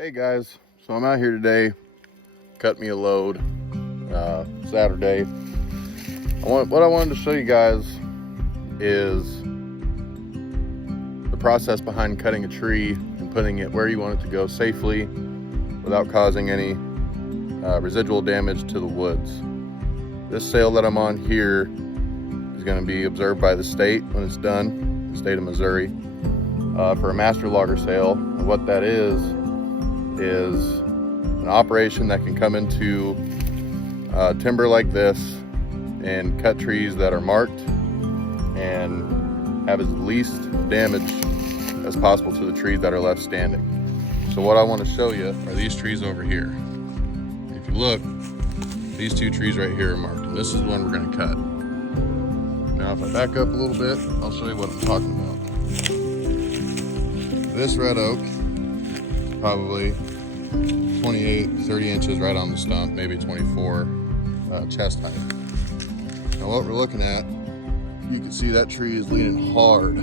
Hey guys, so I'm out here today, cut me a load, Saturday. What I wanted to show you guys is the process behind cutting a tree and putting it where you want it to go safely without causing any residual damage to the woods. This sale that I'm on here is going to be observed by the state when it's done, the state of Missouri, for a master logger sale. And what that is an operation that can come into timber like this and cut trees that are marked and have as least damage as possible to the trees that are left standing. So what I want to show you are these trees over here. If you look, these two trees right here are marked, and this is the one we're going to cut. Now if I back up a little bit, I'll show you what I'm talking about. This red oak, probably 28, 30 inches right on the stump, maybe 24 chest height. Now what we're looking at, you can see that tree is leaning hard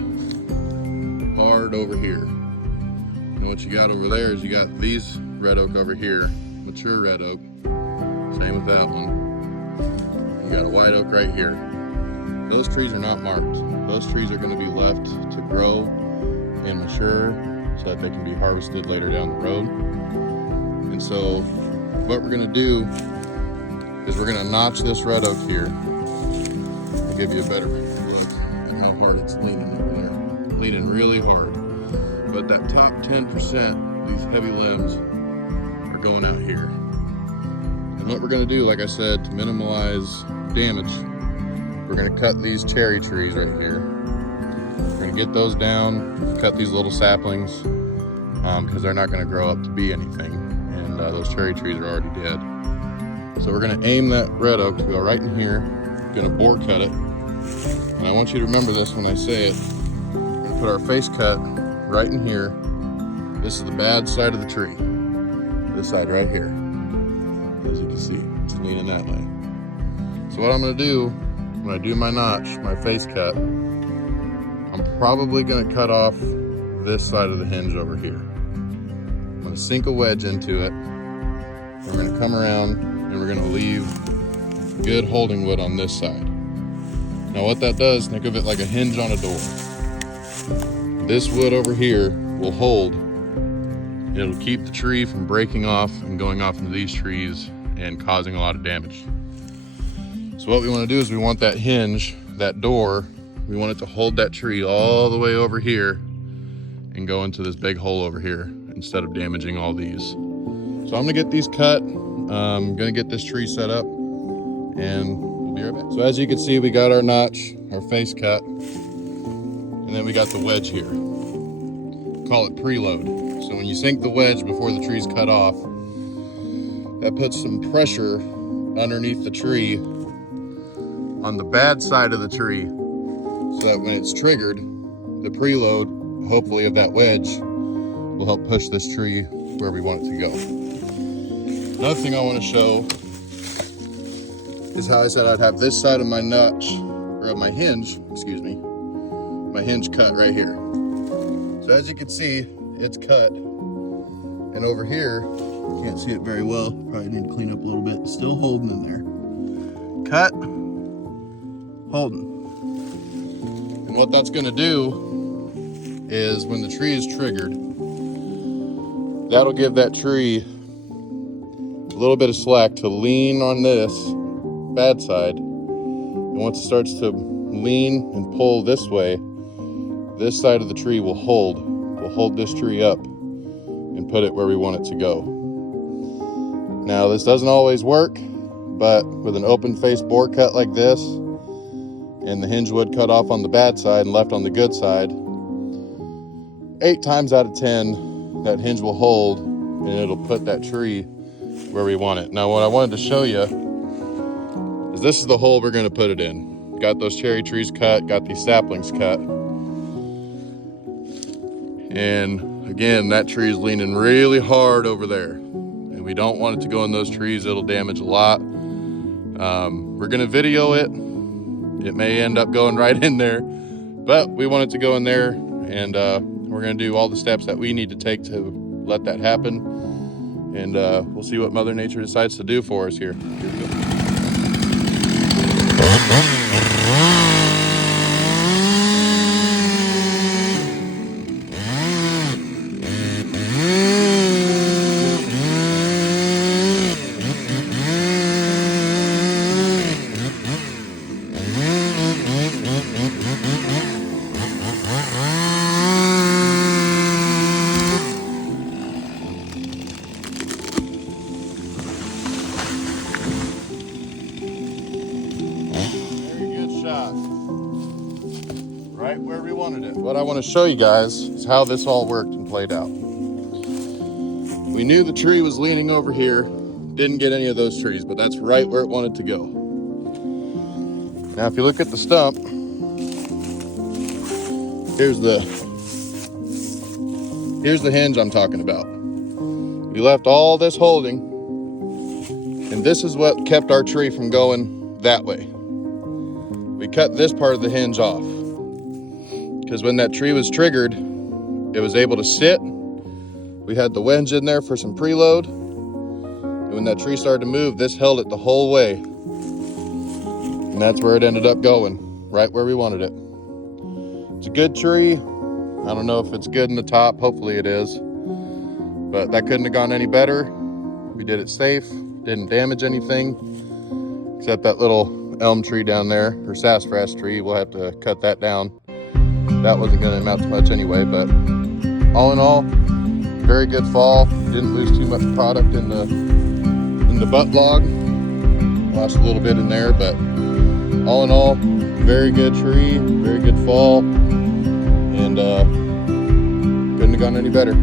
over here. And what you got over there is you got these red oak over here, mature red oak, same with that one. You got a white oak right here. Those trees are not marked. Those trees are going to be left to grow and mature so that they can be harvested later down the road. And so what we're going to do is we're going to notch this red oak here. I'll give you a better look at how hard it's leaning over there. Leaning really hard. But that top 10%, these heavy limbs, are going out here. And what we're going to do, like I said, to minimize damage, we're going to cut these cherry trees right here. We're going to get those down, cut these little saplings, because they're not going to grow up to be anything. And those cherry trees are already dead. So we're going to aim that red oak to go right in here. We're going to bore cut it. And I want you to remember this when I say it. We're going to put our face cut right in here. This is the bad side of the tree. This side right here. As you can see, it's leaning that way. So what I'm going to do when I do my notch, my face cut, I'm probably going to cut off this side of the hinge over here. I'm going to sink a wedge into it. We're going to come around and we're going to leave good holding wood on this side. Now what that does, think of it like a hinge on a door. This wood over here will hold. It'll keep the tree from breaking off and going off into these trees and causing a lot of damage. So what we want to do is we want that hinge, that door, we want it to hold that tree all the way over here and go into this big hole over here instead of damaging all these. So I'm gonna get these cut. I'm gonna get this tree set up and we'll be right back. So as you can see, we got our notch, our face cut, and then we got the wedge here. Call it preload. So when you sink the wedge before the tree's cut off, that puts some pressure underneath the tree on the bad side of the tree, so that when it's triggered, the preload, hopefully of that wedge, will help push this tree where we want it to go. Another thing I want to show is how I said I'd have this side of my notch, or of my hinge, excuse me, my hinge cut right here. So as you can see, it's cut. And over here, you can't see it very well, probably need to clean up a little bit, still holding in there. Cut, holding. And what that's gonna do is when the tree is triggered, that'll give that tree a little bit of slack to lean on this bad side. And once it starts to lean and pull this way, this side of the tree will hold. We'll hold this tree up and put it where we want it to go. Now this doesn't always work, but with an open face bore cut like this, and the hinge wood cut off on the bad side and left on the good side, 8 times out of 10, that hinge will hold and it'll put that tree where we want it. Now what I wanted to show you is this is the hole we're gonna put it in. Got those cherry trees cut, got these saplings cut. And again, that tree is leaning really hard over there. And we don't want it to go in those trees, it'll damage a lot. We're gonna video it. It may end up going right in there, but we want it to go in there, and we're gonna do all the steps that we need to take to let that happen, and we'll see what Mother Nature decides to do for us here. Right where we wanted it. What I want to show you guys is how this all worked and played out. We knew the tree was leaning over here, didn't get any of those trees, but that's right where it wanted to go. Now if you look at the stump, here's the hinge I'm talking about. We left all this holding, and this is what kept our tree from going that way. We cut this part of the hinge off, because when that tree was triggered, it was able to sit. We had the wedge in there for some preload, and when that tree started to move, this held it the whole way, and that's where it ended up going, right where we wanted it. It's a good tree. I don't know if it's good in the top, hopefully it is, but that couldn't have gone any better. We did it safe, didn't damage anything, except that little elm tree down there, or sassafras tree. We'll have to cut that down. That wasn't going to amount to much anyway, but all in all, very good fall. Didn't lose too much product in the butt log. Lost a little bit in there, but all in all, very good tree, very good fall, and couldn't have gone any better.